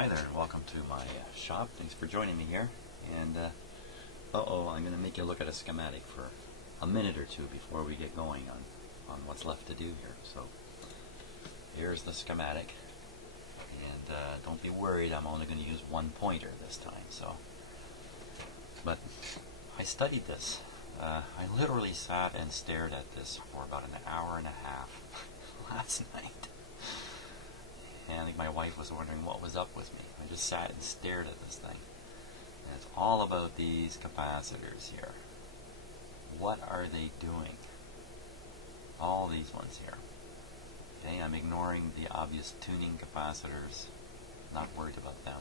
Hi there, and welcome to my shop. Thanks for joining me here. And I'm going to make you look at a schematic for a minute or two before we get going on what's left to do here. So here's the schematic, and don't be worried, I'm only going to use one pointer this time. But I studied this. I literally sat and stared at this for about an hour and a half last night. And I think my wife was wondering what was up with me. I just sat and stared at this thing. And it's all about these capacitors here. What are they doing? All these ones here. Okay, I'm ignoring the obvious tuning capacitors. Not worried about them.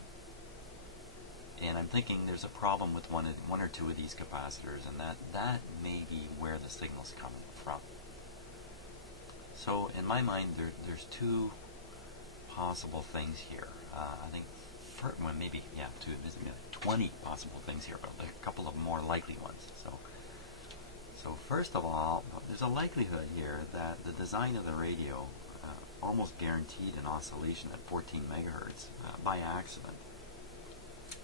And I'm thinking there's a problem with one or two of these capacitors, and that may be where the signal's coming from. So in my mind, there's two possible things here. I think, maybe 20 possible things here, but a couple of more likely ones. So first of all, there's a likelihood here that the design of the radio almost guaranteed an oscillation at 14 megahertz by accident,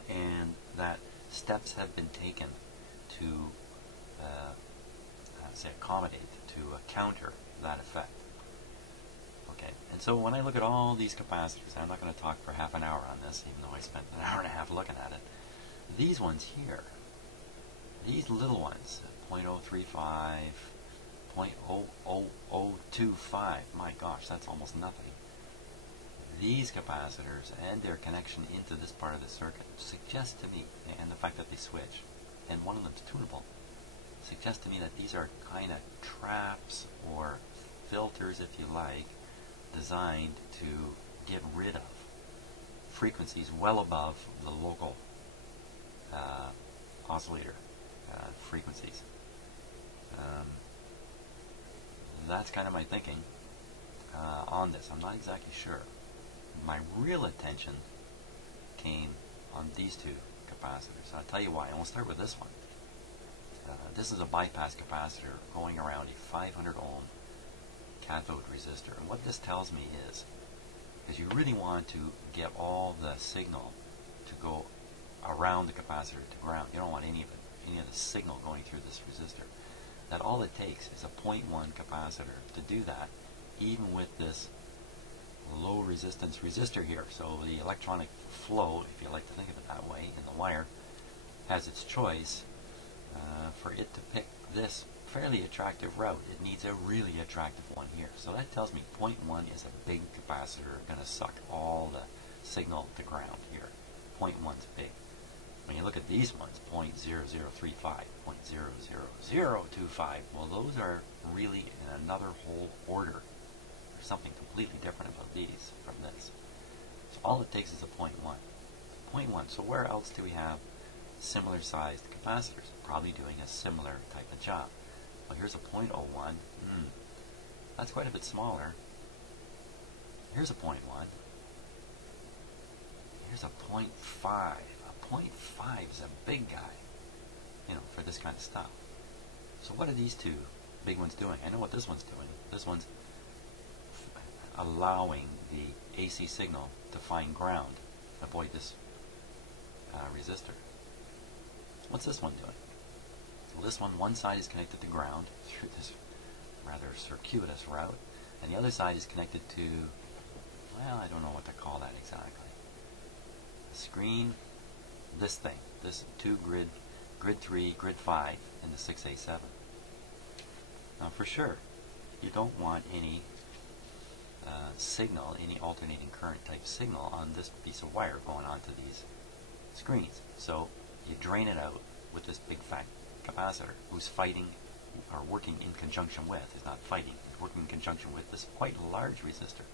and that steps have been taken to accommodate, to counter that effect. Okay, and so when I look at all these capacitors, I'm not going to talk for half an hour on this, even though I spent an hour and a half looking at it. These ones here, these little ones, 0.035, 0.00025, my gosh, that's almost nothing. These capacitors and their connection into this part of the circuit suggest to me, and the fact that they switch, and one of them's tunable, suggests to me that these are kind of traps or filters, if you like, designed to get rid of frequencies well above the local oscillator frequencies. That's kind of my thinking on this. I'm not exactly sure. My real attention came on these two capacitors. I'll tell you why, and we'll start with this one. This is a bypass capacitor going around a 500 ohm cathode resistor, and what this tells me is you really want to get all the signal to go around the capacitor to ground. You don't want any of the signal going through this resistor. That all it takes is a 0.1 capacitor to do that, even with this low resistance resistor here. So the electronic flow, if you like to think of it that way, in the wire has its choice. For it to pick this fairly attractive route, it needs a really attractive one here. So that tells me 0.1 is a big capacitor, going to suck all the signal to ground here. 0.1's big. When you look at these ones, 0.0035, 0.00025, well, those are really in another whole order. There's something completely different about these from this. So all it takes is a 0.1. 0.1. So where else do we have similar sized capacitors? Probably doing a similar type of job. Well, here's a 0.01. That's quite a bit smaller. Here's a 0.1. Here's a 0.5. A 0.5 is a big guy, for this kind of stuff. So what are these two big ones doing? I know what this one's doing. This one's allowing the AC signal to find ground, avoid this resistor. What's this one doing? Well, this one side is connected to ground through this rather circuitous route, and the other side is connected to, well, I don't know what to call that exactly. The screen, this thing, this two grid 3, grid 5, and the 6A7. Now for sure, you don't want any signal, any alternating current type signal on this piece of wire going onto these screens. So you drain it out with this big fat capacitor who's fighting or working in conjunction with, is not fighting, it's working in conjunction with this quite large resistor,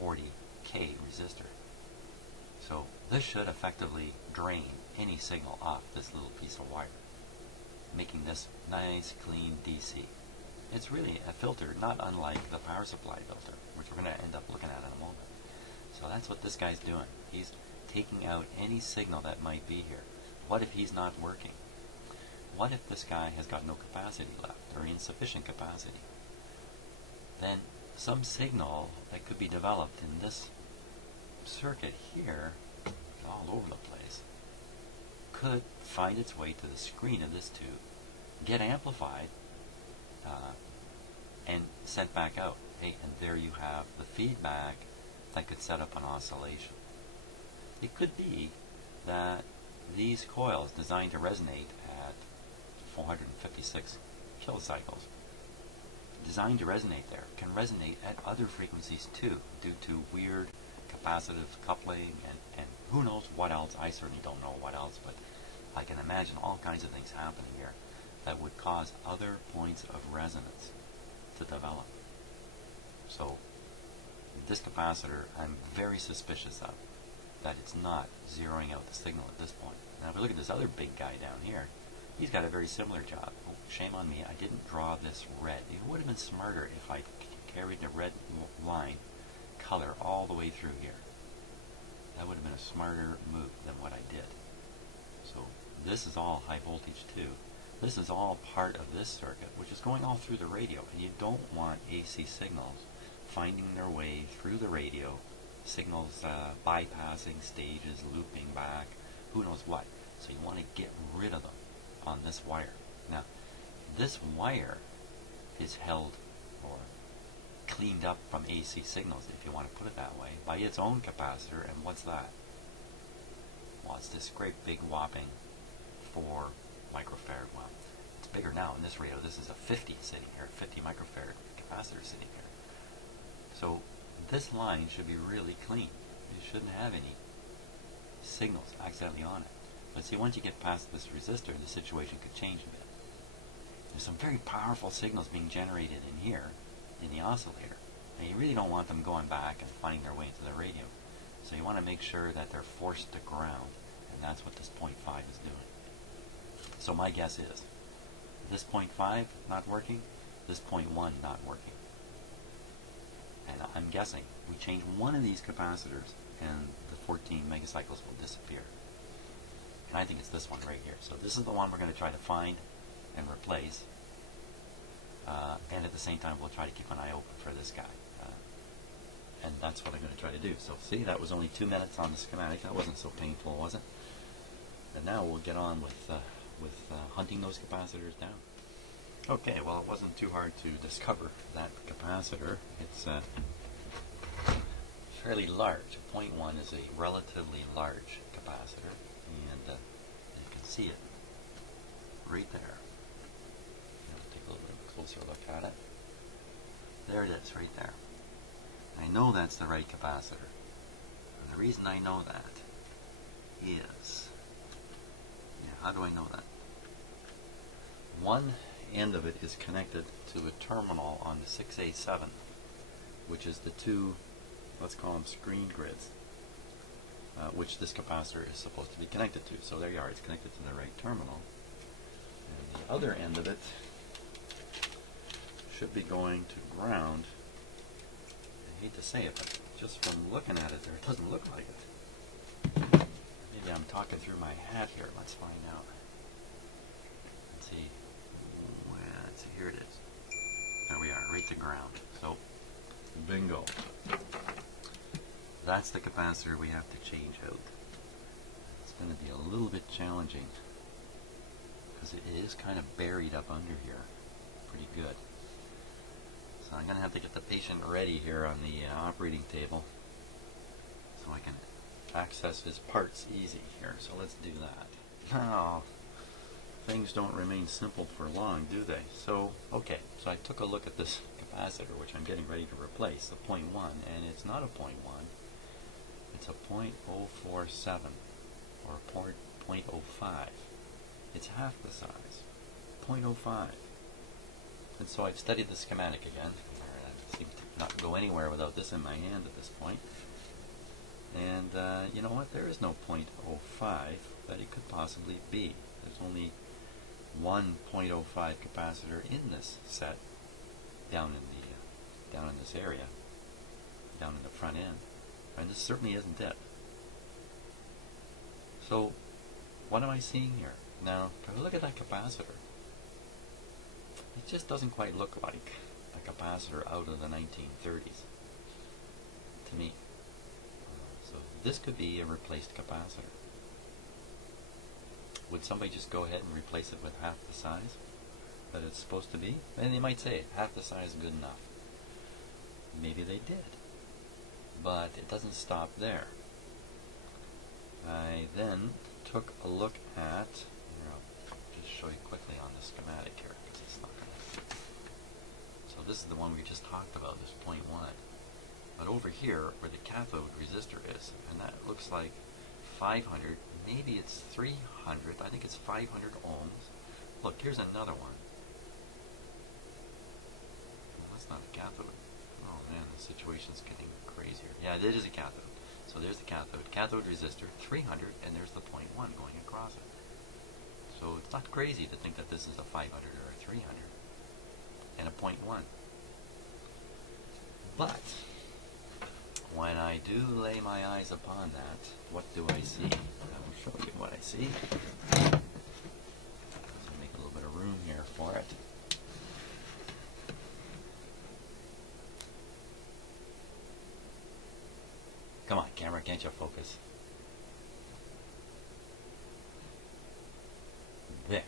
40K resistor. So this should effectively drain any signal off this little piece of wire, making this nice clean DC. It's really a filter not unlike the power supply filter, which we're going to end up looking at in a moment. So that's what this guy's doing. He's taking out any signal that might be here. What if he's not working? What if this guy has got no capacity left, or insufficient capacity? Then some signal that could be developed in this circuit here, all over the place, could find its way to the screen of this tube, get amplified, and sent back out. Hey, and there you have the feedback that could set up an oscillation. It could be that these coils, designed to resonate at 456 kilocycles, designed to resonate there, can resonate at other frequencies too, due to weird capacitive coupling and who knows what else. I certainly don't know what else, but I can imagine all kinds of things happening here that would cause other points of resonance to develop. So this capacitor, I'm very suspicious of, that it's not zeroing out the signal at this point. Now if we look at this other big guy down here, he's got a very similar job. Oh, shame on me, I didn't draw this red. It would have been smarter if I carried the red line color all the way through here. That would have been a smarter move than what I did. So this is all high voltage too. This is all part of this circuit, which is going all through the radio, and you don't want AC signals finding their way through the radio, signals bypassing stages, looping back, who knows what. So you want to get rid of them on this wire. Now, this wire is held or cleaned up from AC signals, if you want to put it that way, by its own capacitor. And what's that? Well, it's this great big whopping 4 microfarad. Well, it's bigger now in this radio. This is a 50 sitting here, 50 microfarad capacitor sitting here. So this line should be really clean. You shouldn't have any signals accidentally on it. But see, once you get past this resistor, the situation could change a bit. There's some very powerful signals being generated in here, in the oscillator, and you really don't want them going back and finding their way into the radio. So you want to make sure that they're forced to ground, and that's what this 0.5 is doing. So my guess is, this 0.5 not working, this 0.1 not working. And I'm guessing we change one of these capacitors and the 14 megacycles will disappear. And I think it's this one right here. So this is the one we're going to try to find and replace. And at the same time, we'll try to keep an eye open for this guy. And that's what I'm going to try to do. So see, that was only 2 minutes on the schematic. That wasn't so painful, was it? And now we'll get on with hunting those capacitors down. Okay, well, it wasn't too hard to discover that capacitor. It's fairly large. 0.1 is a relatively large capacitor, and you can see it right there. Take a little bit closer look at it. There it is, right there. I know that's the right capacitor. And the reason I know that is, how do I know that? One end of it is connected to a terminal on the 6A7, which is the two, let's call them screen grids, which this capacitor is supposed to be connected to. So there you are, it's connected to the right terminal. And the other end of it should be going to ground. I hate to say it, but just from looking at it there, it doesn't look like it. Maybe I'm talking through my hat here. Let's find out. Let's see. Let's see. Here it is. There we are, right to ground. So, bingo. That's the capacitor we have to change out. It's going to be a little bit challenging because it is kind of buried up under here. Pretty good. So I'm going to have to get the patient ready here on the operating table so I can access his parts easy here. So let's do that. Now, things don't remain simple for long, do they? So, okay, so I took a look at this capacitor, which I'm getting ready to replace, the 0.1, and it's not a 0.1, it's a 0.047 or 0.05. It's half the size, 0.05. And so I've studied the schematic again. I seem to not go anywhere without this in my hand at this point. And you know what? There is no 0.05 that it could possibly be. There's only one 0.05 capacitor in this set, down in this area, down in the front end, and this certainly isn't it. So, what am I seeing here? Now, if I look at that capacitor, it just doesn't quite look like a capacitor out of the 1930s to me. So this could be a replaced capacitor. Would somebody just go ahead and replace it with half the size that it's supposed to be? And they might say half the size is good enough. Maybe they did. But it doesn't stop there. I then took a look at, here, I'll just show you quickly on the schematic here, because it's not going to. So this is the one we just talked about, this 0.1. But over here, where the cathode resistor is, and that looks like 500, maybe it's 300, I think it's 500 ohms. Look, here's another one. Well, that's not a cathode. Oh man, the situation's getting crazier. Yeah, it is a cathode. So there's the cathode resistor, 300, and there's the 0.1 going across it. So it's not crazy to think that this is a 500 or a 300 and a 0.1. But when I do lay my eyes upon that, what do I see? I'll show you what I see. So make a little bit of room here for it. Come on, camera, can't you focus? There.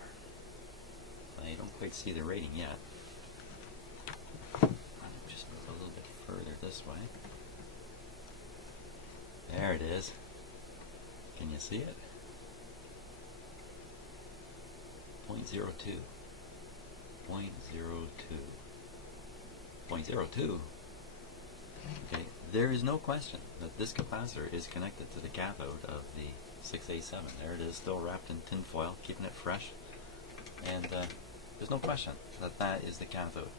I don't quite see the rating yet. Just move a little bit further this way. There it is. Can you see it? 0.02. 0.02. 0.02. Okay, there is no question that this capacitor is connected to the cathode of the 6A7. There it is, still wrapped in tin foil, keeping it fresh. And there's no question that that is the cathode.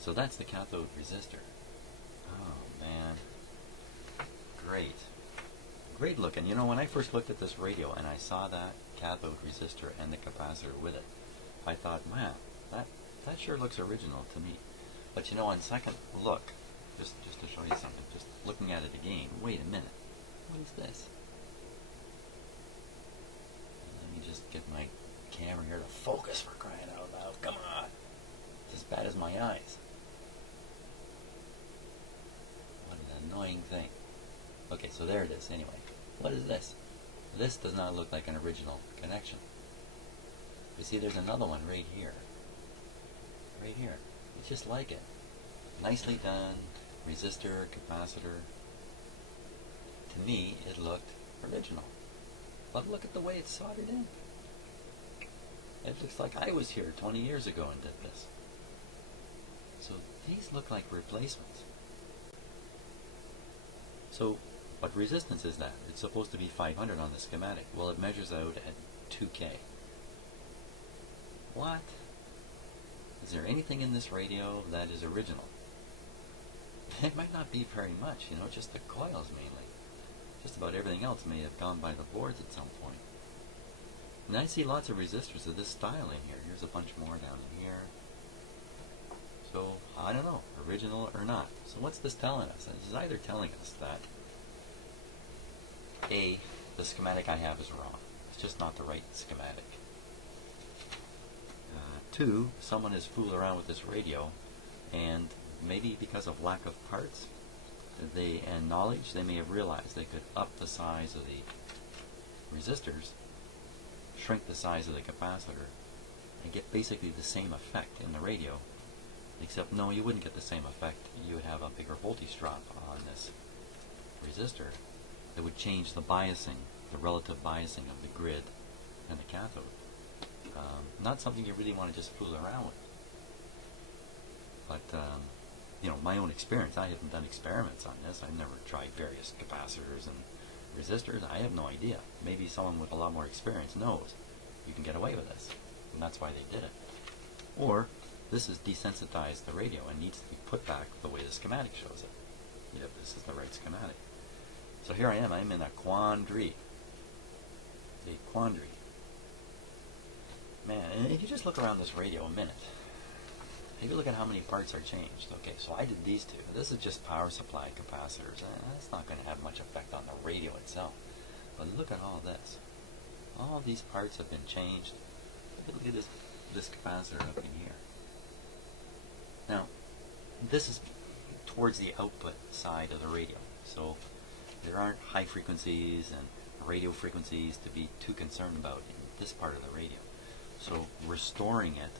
So that's the cathode resistor. Oh man, great. Great looking. You know, when I first looked at this radio and I saw that cathode resistor and the capacitor with it, I thought, man, that sure looks original to me. But you know, on second look, just to show you something, just looking at it again, wait a minute, what is this? Let me just get my camera here to focus, for crying out loud. Come on! It's as bad as my eyes. What an annoying thing. Okay, so there it is anyway. What is this? This does not look like an original connection. You see, there's another one right here. Right here. It's just like it. Nicely done. Resistor, capacitor. To me, it looked original. But look at the way it's soldered in. It looks like I was here 20 years ago and did this. So these look like replacements. So what resistance is that? It's supposed to be 500 on the schematic. Well, it measures out at 2K. What? Is there anything in this radio that is original? It might not be very much, you know, just the coils mainly. Just about everything else may have gone by the boards at some point. And I see lots of resistors of this style in here. Here's a bunch more down in here. So, I don't know, original or not. So what's this telling us? This is either telling us that A, the schematic I have is wrong. It's just not the right schematic. 2, someone has fooled around with this radio, and maybe because of lack of parts and knowledge, they may have realized they could up the size of the resistors, shrink the size of the capacitor, and get basically the same effect in the radio. Except, no, you wouldn't get the same effect. You would have a bigger voltage drop on this resistor that would change the biasing, the relative biasing of the grid and the cathode. Not something you really want to just fool around with. But, you know, my own experience, I haven't done experiments on this. I've never tried various capacitors and resistors. I have no idea. Maybe someone with a lot more experience knows you can get away with this, and that's why they did it. Or this has desensitized the radio and needs to be put back the way the schematic shows it. Yep, this is the right schematic. So here I am. I'm in a quandary. A quandary. Man, and if you just look around this radio a minute, maybe look at how many parts are changed. Okay, so I did these two. This is just power supply capacitors. That's not going to have much effect on the radio itself. But look at all this. All these parts have been changed. Look at this capacitor up in here. Now, this is towards the output side of the radio. So there aren't high frequencies and radio frequencies to be too concerned about in this part of the radio. So restoring it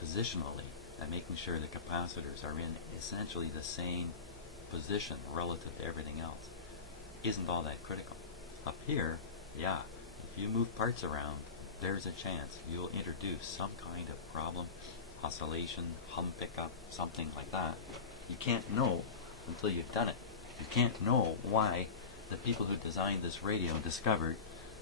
positionally and making sure the capacitors are in essentially the same position relative to everything else isn't all that critical. Up here, yeah, if you move parts around, there's a chance you'll introduce some kind of problem, oscillation, hum pickup, something like that. You can't know until you've done it. You can't know why the people who designed this radio discovered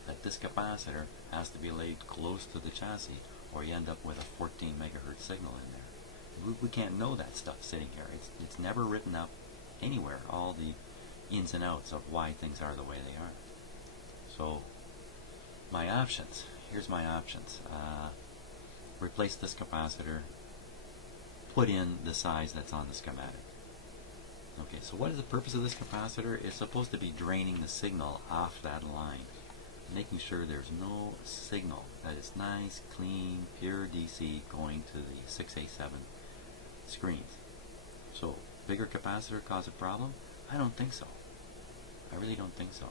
that this capacitor has to be laid close to the chassis, or you end up with a 14 megahertz signal in there. We can't know that stuff sitting here. It's never written up anywhere, all the ins and outs of why things are the way they are. So my options, here's my options. Replace this capacitor, put in the size that's on the schematic. Okay, so what is the purpose of this capacitor? It's supposed to be draining the signal off that line, making sure there's no signal, that it's nice, clean, pure DC going to the 6A7 screens. So, bigger capacitor cause a problem? I don't think so. I really don't think so.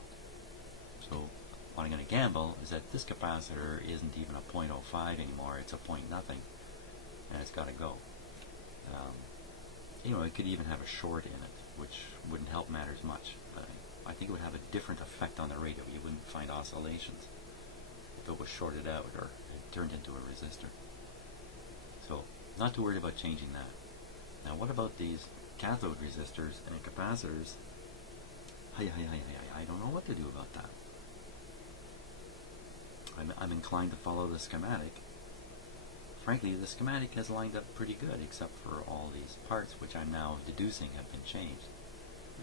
So, what I'm going to gamble is that this capacitor isn't even a 0.05 anymore, it's a point nothing, and it's got to go. You know, it could even have a short in it, which wouldn't help matters much. But I think it would have a different effect on the radio. You wouldn't find oscillations if it was shorted out or it turned into a resistor. So, not too worried about changing that. Now, what about these cathode resistors and capacitors? I don't know what to do about that. I'm inclined to follow the schematic. Frankly, the schematic has lined up pretty good, except for all these parts, which I'm now deducing have been changed.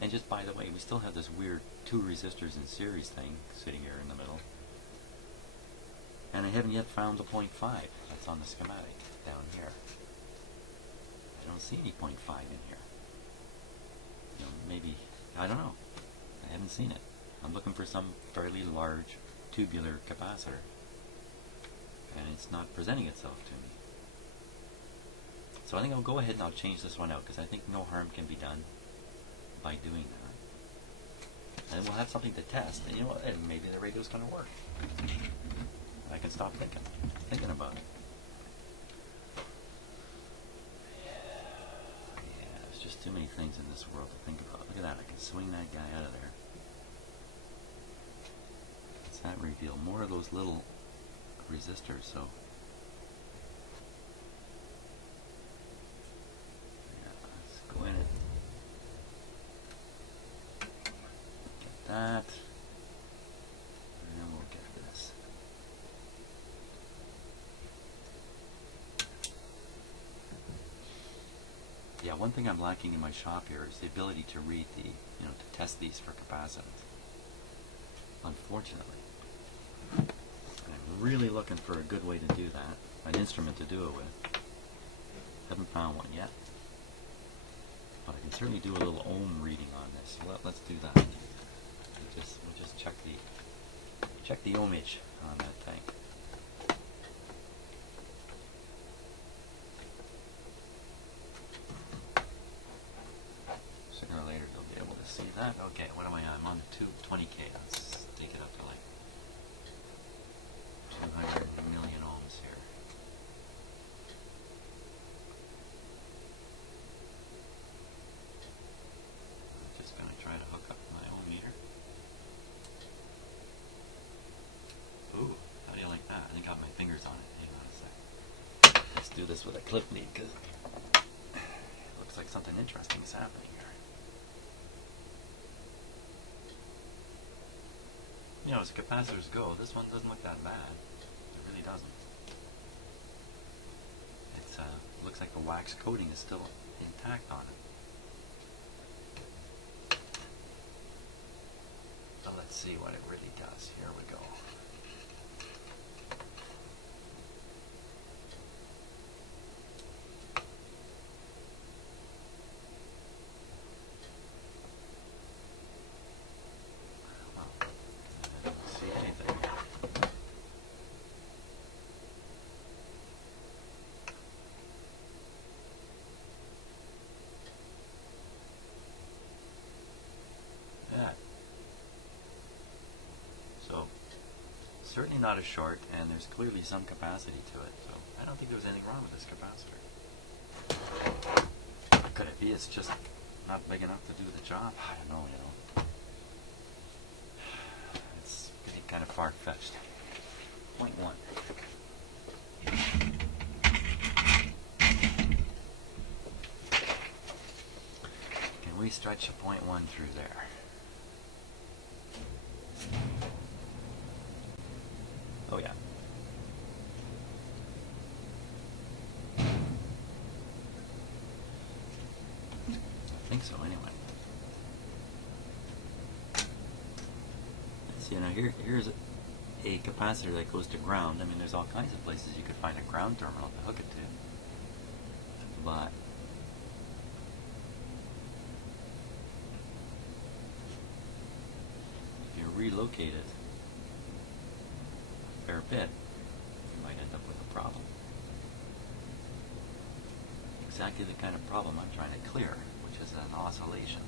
And just by the way, we still have this weird 2 resistors in series thing sitting here in the middle. And I haven't yet found the 0.5 that's on the schematic down here. I don't see any 0.5 in here. You know, maybe, I don't know. I haven't seen it. I'm looking for some fairly large tubular capacitor, and it's not presenting itself to me. So I think I'll go ahead and I'll change this one out, because I think no harm can be done by doing that. And we'll have something to test, and you know what, and maybe the radio's going to work. I can stop thinking about it. Yeah, there's just too many things in this world to think about. Look at that, I can swing that guy out of there. What's that reveal? More of those little resistors, so yeah, let's go in it. Get that. And we'll get this. Yeah, one thing I'm lacking in my shop here is the ability to read the, to test these for capacitance. Unfortunately. I'm really looking for a good way to do that, an instrument to do it with. Haven't found one yet. But I can certainly do a little ohm reading on this. So let's do that. We'll just check the ohmage on that thing. Sooner or later you'll be able to see that. Okay, what am I on? I'm on 220K. Let's take it up to like 200 million ohms here. I'm just going to try to hook up my ohm meter. Ooh, how do you like that? I got my fingers on it. Hang on a sec. Let's do this with a clip lead, because it looks like something interesting is happening here. You know, as capacitors go, this one doesn't look that bad. It really doesn't. It looks like the wax coating is still intact on it. So let's see what it really does. Here we go. certainly not a short, and there's clearly some capacity to it, so I don't think there was anything wrong with this capacitor. Could it be it's just not big enough to do the job? I don't know, you know. It's getting kind of far-fetched. 0.1. Can we stretch a 0.1 through there? Oh yeah. I think so anyway. So, you know, here's a capacitor that goes to ground. I mean, there's all kinds of places you could find a ground terminal to hook it to. But if you relocate it a fair bit, you might end up with a problem. Exactly the kind of problem I'm trying to clear, which is an oscillation.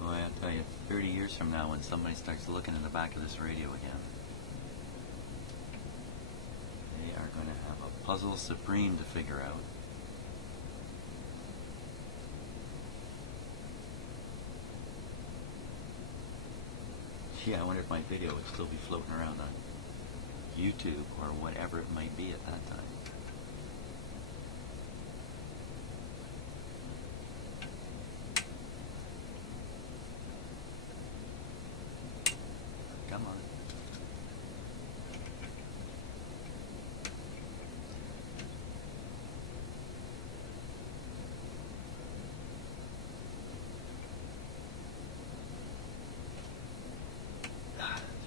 I'll tell you, 30 years from now, when somebody starts looking in the back of this radio again, they are going to have a puzzle supreme to figure out. Yeah, I wonder if my video would still be floating around on YouTube or whatever it might be at that time. Come on.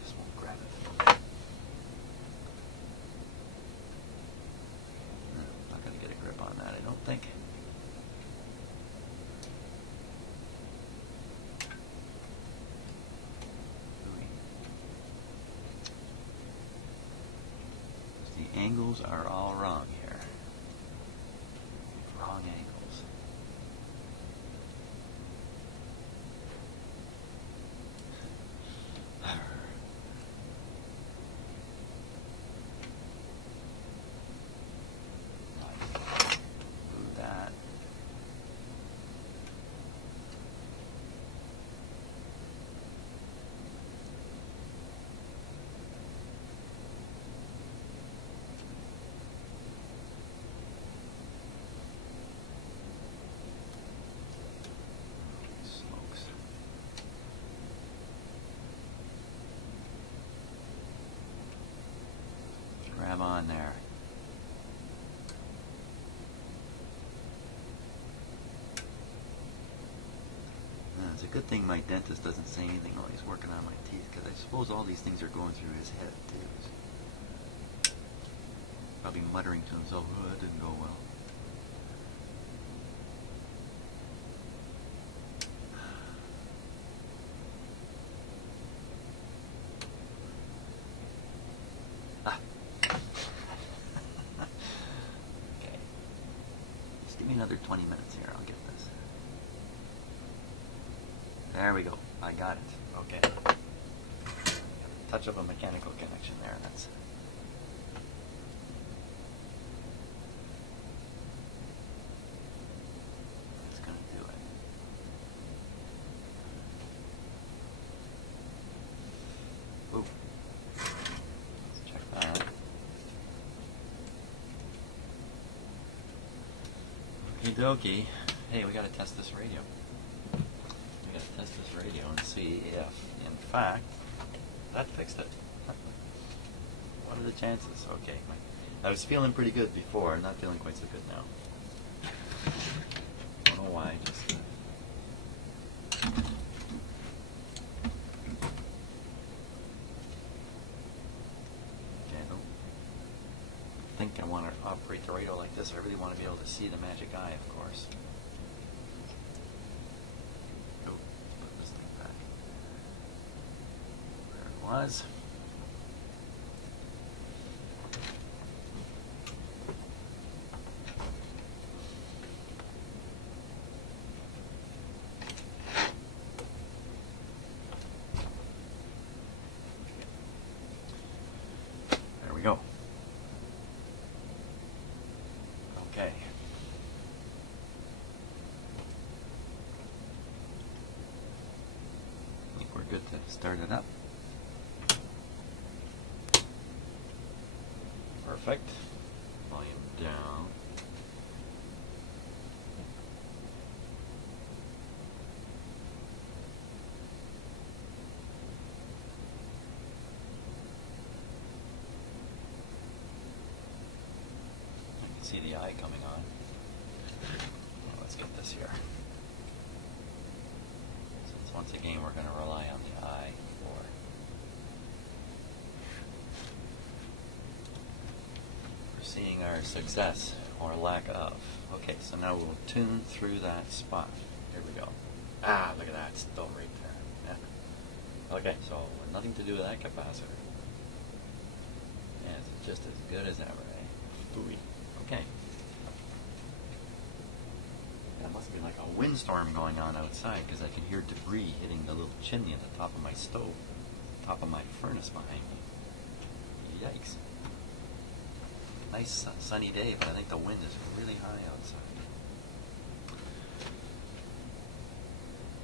Just won't grab it. Not going to get a grip on that, I don't think. The angles are all wrong here. Wrong angles. Move that. It's a good thing my dentist doesn't say anything while he's working on my teeth, because I suppose all these things are going through his head too. Probably muttering to himself, "Oh, that didn't go well." Okay. Just give me another 20 minutes here. I'll get this. There we go. I got it. Okay. Touch of a mechanical connection there. That's going to do it. Ooh. Let's check that. Okie dokie. Hey, we got to test this radio. We got to test this radio and see if, in fact, that fixed it. What are the chances? Okay. I was feeling pretty good before, not feeling quite so good now. Don't know why, just... Okay, I don't think I want to operate the radio like this. I really want to be able to see the magic eye, of course. Oh, let's put this thing back. There it was. There we go. Okay. I think we're good to start it up. Perfect. Volume down. I can see the eye coming on. Let's get this here. Since once again we're going to rely on the eye for seeing our success or lack of. Okay, so now we'll tune through that spot. Here we go. Ah, look at that, still right there. Yeah. Okay, so nothing to do with that capacitor. Yeah, it's just as good as ever, eh? Ooh-wee. Okay. That must be like a windstorm going on outside, because I can hear debris hitting the little chimney at the top of my stove, top of my furnace behind me. Yikes. Nice sunny day, but I think the wind is really high outside.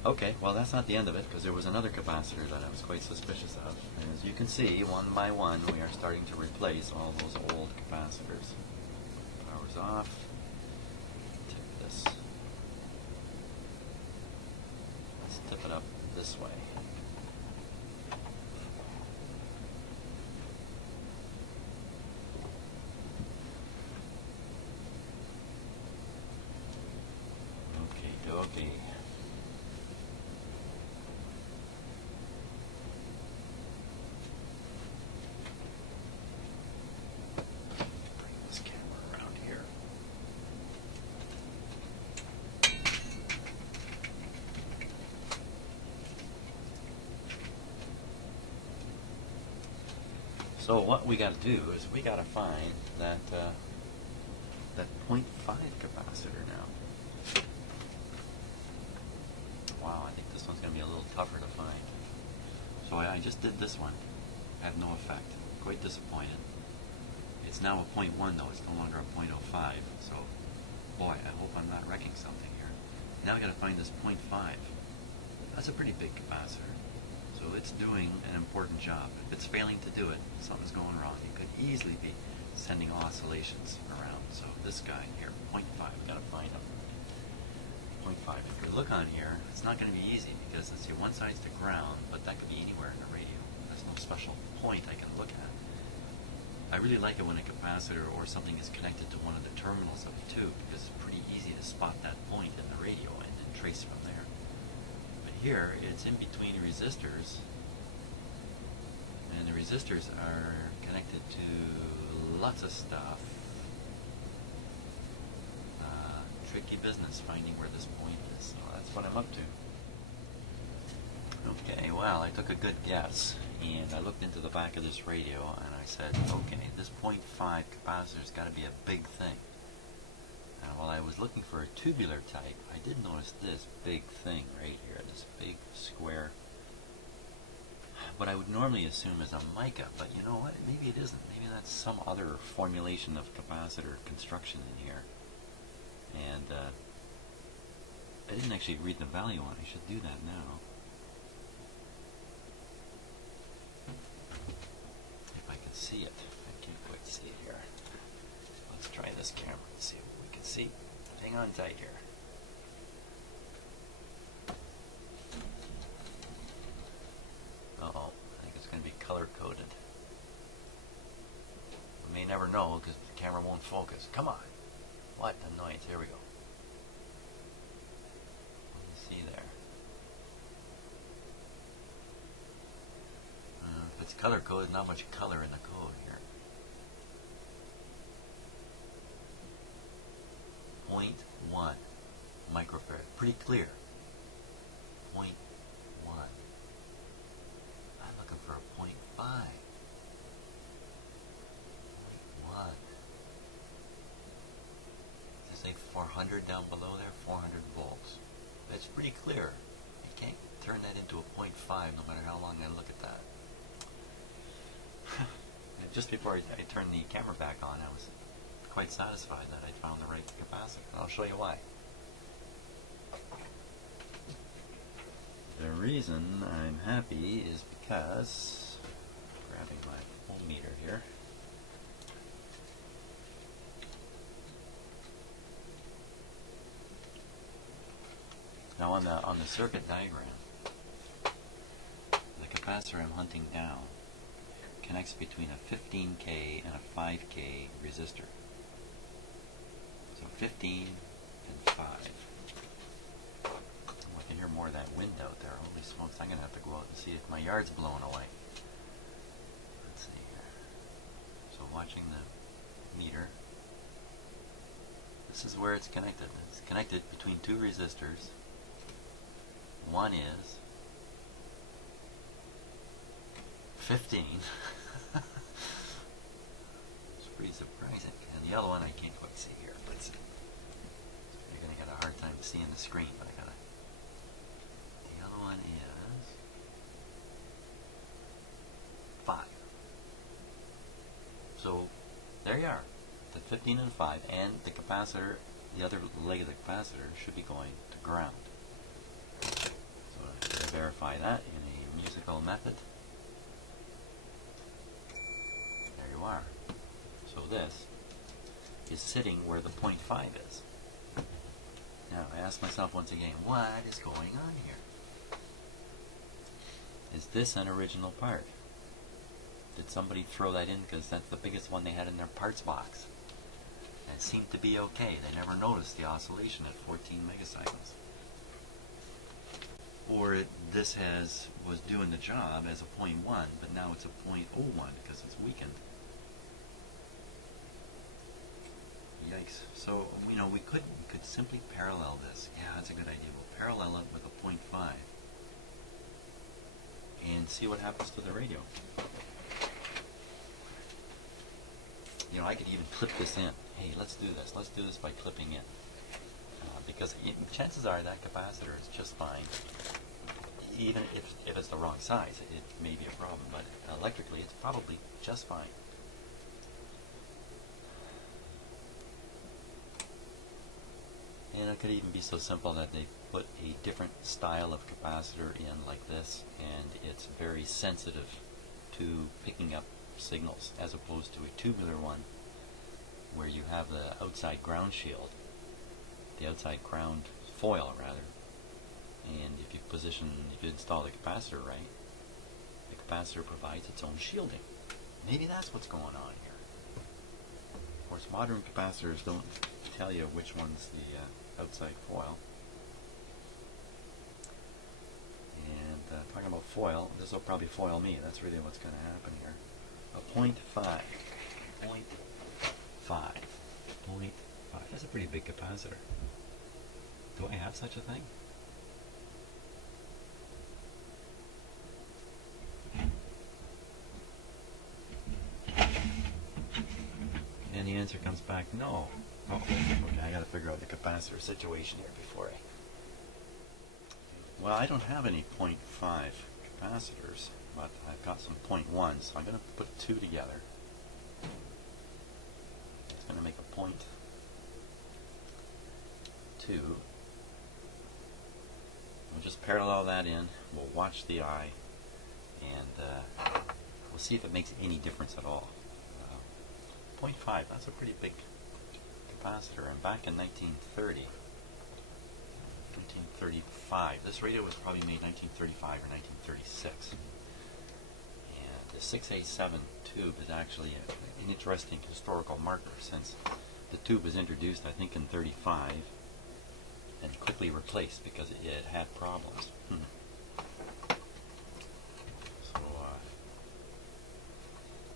Okay, well that's not the end of it, because there was another capacitor that I was quite suspicious of. And as you can see, one by one, we are starting to replace all those old capacitors. Power's off. Tip this. Let's tip it up this way. Okay, dokie. Bring this camera around here. So what we got to do is we got to find that that 0.5 capacitor now. Wow, I think this one's going to be a little tougher to find. So I just did this one. Had no effect. Quite disappointed. It's now a 0.1 though. It's no longer a 0.05. So, boy, I hope I'm not wrecking something here. Now I got to find this 0.5. That's a pretty big capacitor. So it's doing an important job. If it's failing to do it, something's going wrong. It could easily be sending oscillations around. So this guy here, 0.5, got to find him. 0.5. If we look on here, it's not going to be easy because let's see, one side's the ground, but that could be anywhere in the radio. There's no special point I can look at. I really like it when a capacitor or something is connected to one of the terminals of the tube because it's pretty easy to spot that point in the radio and then trace from there. But here, it's in between resistors, and the resistors are connected to lots of stuff. Tricky business finding where this point is, so that's what I'm up to. Okay, well, I took a good guess, and I looked into the back of this radio, and I said, okay, this 0.5 capacitor's got to be a big thing. And while I was looking for a tubular type, I did notice this big thing right here, this big square. What I would normally assume is a mica, but you know what? Maybe it isn't. Maybe that's some other formulation of capacitor construction in here. And I didn't actually read the value on it. I should do that now. If I can see it. I can't quite see it here. Let's try this camera and see what we can see. Hang on tight here. Uh-oh. I think it's going to be color-coded. We may never know because the camera won't focus. Come on. What annoyance. Here we go. What do you see there? If it's color-coded, not much color in the code here. 0.1 microfarad. Pretty clear. 0.1. I'm looking for a 0.5. 0.1. Does it say 400 down below there? 400 volts. That's pretty clear. You can't turn that into a 0.5 no matter how long I look at that. Just before I turned the camera back on, I was quite satisfied that I found the right capacitor. I'll show you why. The reason I'm happy is because, grabbing my voltmeter here, now on the circuit diagram, the capacitor I'm hunting down connects between a 15K and a 5K resistor. So 15 and 5. Oh, I can hear more of that wind out there. Holy smokes, I'm going to have to go out and see if my yard's blowing away. Let's see here. So watching the meter. This is where it's connected. It's connected between two resistors. One is 15. It's pretty surprising. And the other one I can't quite see here. Let's see. You're going to get a hard time seeing the screen, but I got to. The other one is 5. So there you are. The 15 and 5, and the capacitor, the other leg of the capacitor should be going to ground. So to verify that in a musical method. There you are. So this is sitting where the 0.5 is. Now I ask myself once again, what is going on here? Is this an original part? Did somebody throw that in because that's the biggest one they had in their parts box? And it seemed to be okay. They never noticed the oscillation at 14 megacycles. Or this was doing the job as a 0.1, but now it's a 0.01 because it's weakened. Yikes. So, you know, we could simply parallel this. Yeah, that's a good idea. We'll parallel it with a 0.5 and see what happens to the radio. You know, I could even clip this in. Hey, let's do this. Let's do this by clipping in. Because chances are that capacitor is just fine. Even if it's the wrong size, it may be a problem. But electrically, it's probably just fine. And it could even be so simple that they put a different style of capacitor in like this, and it's very sensitive to picking up signals, as opposed to a tubular one where you have the outside ground shield, the outside ground foil rather, and if you install the capacitor right, the capacitor provides its own shielding. Maybe that's what's going on here. Of course, modern capacitors don't tell you which one's the outside foil. foil. This will probably foil me. That's really what's going to happen here. A 0.5. 0.5. 0.5. That's a pretty big capacitor. Do I have such a thing? And the answer comes back no. Oh, okay, I gotta figure out the capacitor situation here before I... Well, I don't have any 0.5 capacitors, but I've got some 0.1, so I'm gonna put two together. It's gonna make a 0.2. We'll just parallel that in, we'll watch the eye, and we'll see if it makes any difference at all. 0.5, that's a pretty big capacitor, and back in 1935, this radio was probably made 1935 or 1936, and the 6A7 tube is actually an interesting historical marker, since the tube was introduced I think in 35 and quickly replaced because it had problems. So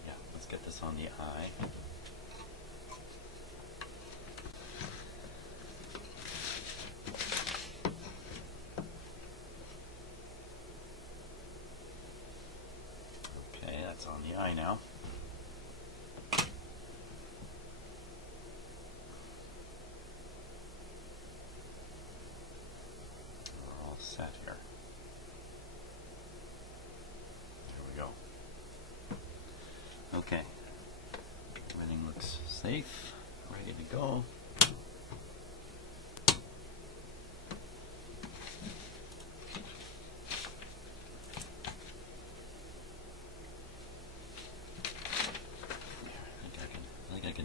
yeah, let's get this on the eye. On the eye now. We're all set here. There we go. Okay. Everything looks safe, ready to go.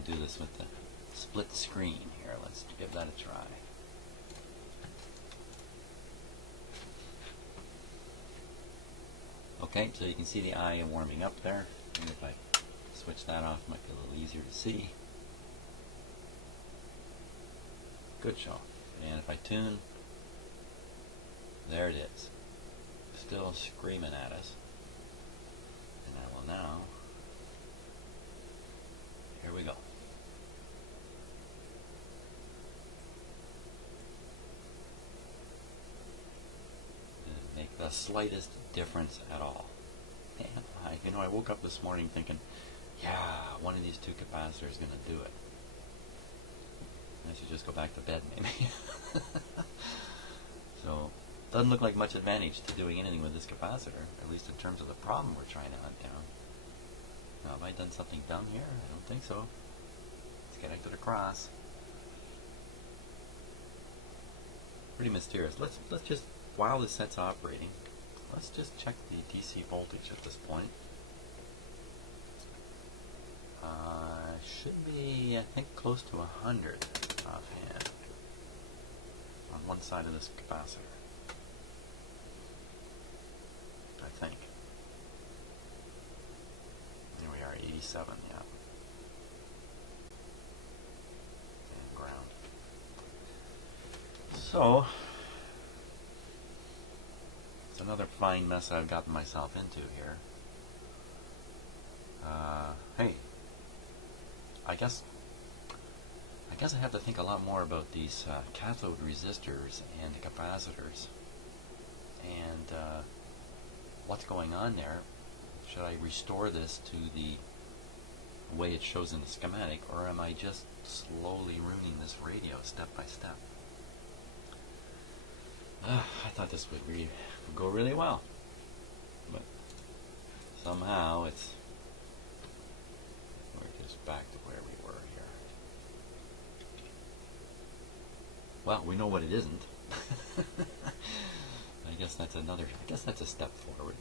Do this with the split screen here. Let's give that a try. Okay, so you can see the eye warming up there. And if I switch that off, it might be a little easier to see. Good show. And if I tune, there it is. Still screaming at us. And I will now. Here we go. Make the slightest difference at all. And I woke up this morning thinking, yeah, one of these two capacitors is going to do it. I should just go back to bed maybe. So, doesn't look like much advantage to doing anything with this capacitor, at least in terms of the problem we're trying to hunt down. Now, have I done something dumb here? I don't think so. It's connected across. Pretty mysterious. Let's just, while this set's operating, let's just check the DC voltage at this point. Should be, I think, close to 100 offhand on one side of this capacitor. I think. Here we are, 87, yeah. And ground. So, it's another fine mess I've gotten myself into here. Hey, I guess I have to think a lot more about these cathode resistors and the capacitors, and what's going on there. Should I restore this to the way it shows in the schematic, or am I just slowly ruining this radio step by step? I thought this would go really well, but somehow we're just back to where we were here. Well, we know what it isn't. I guess that's a step forward.